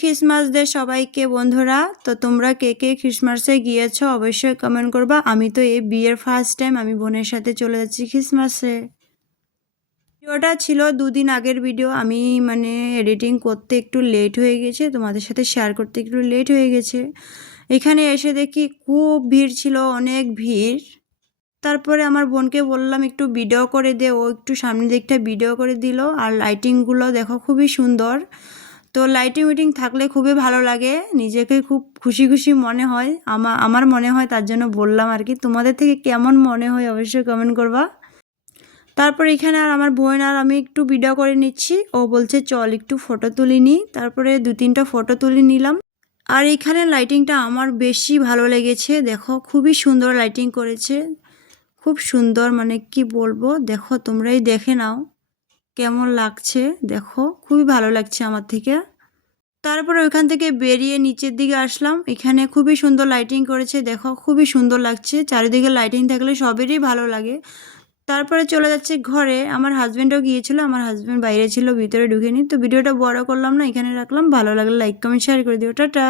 Christmas day সবাইকে বন্ধুরা। তো তোমরা কে কে খ্রিসমাসে গিয়েছো অবশ্যই কমেন্ট করবা। আমি তো এই বিয়ের ফার্স্ট টাইম আমি বোনের সাথে চলে যাচ্ছি খ্রিসমাসে। ভিডিওটা ছিল 2 দিন আগের ভিডিও। আমি এডিটিং করতে একটু লেট হয়ে গেছে, তোমাদের সাথে শেয়ার করতে একটু লেট হয়ে গেছে। এখানে এসে দেখি খুব ভিড় ছিল, অনেক ভিড়। তারপরে আমার বোনকে বললাম একটু ভিডিও করে দে, ও একটু সামনের দিকটা ভিডিও করে দিল। আর লাইটিংগুলো দেখো খুবই সুন্দর। তো লাইটিং উইটিং থাকলে খুবই ভালো লাগে, নিজেকে খুব খুশি খুশি মনে হয়। আমার মনে হয়, তার জন্য বললাম আর কি। তোমাদের থেকে কেমন মনে হয় অবশ্যই কমেন্ট করবা। তারপর এখানে আর আমার বোন আর আমি একটু ভিডিও করে নিচ্ছি। ও বলছে চল একটু ফটো তুলি নি। তারপরে 2-3টা ফটো তুলে নিলাম। আর এখানে লাইটিংটা আমার বেশি ভালো লেগেছে, দেখো খুবই সুন্দর লাইটিং করেছে, খুব সুন্দর, কি বলবো। দেখো তোমরাই দেখে নাও কেমন লাগছে, দেখো খুবই ভালো লাগছে আমার থেকে। তারপরে ওইখান থেকে বেরিয়ে নিচের দিকে আসলাম। এখানে খুবই সুন্দর লাইটিং করেছে, দেখো খুবই সুন্দর লাগছে। চারিদিকে লাইটিং থাকলে সবেরই ভালো লাগে। তারপরে চলে যাচ্ছে ঘরে। আমার হাজব্যান্ডও গিয়েছিল, আমার হাজব্যান্ড বাইরে ছিল, ভিতরে ঢুকেনি। তো ভিডিওটা বড় করলাম না, এখানে রাখলাম। ভালো লাগলে লাইক কমেন্ট শেয়ার করে দিও। টাটা।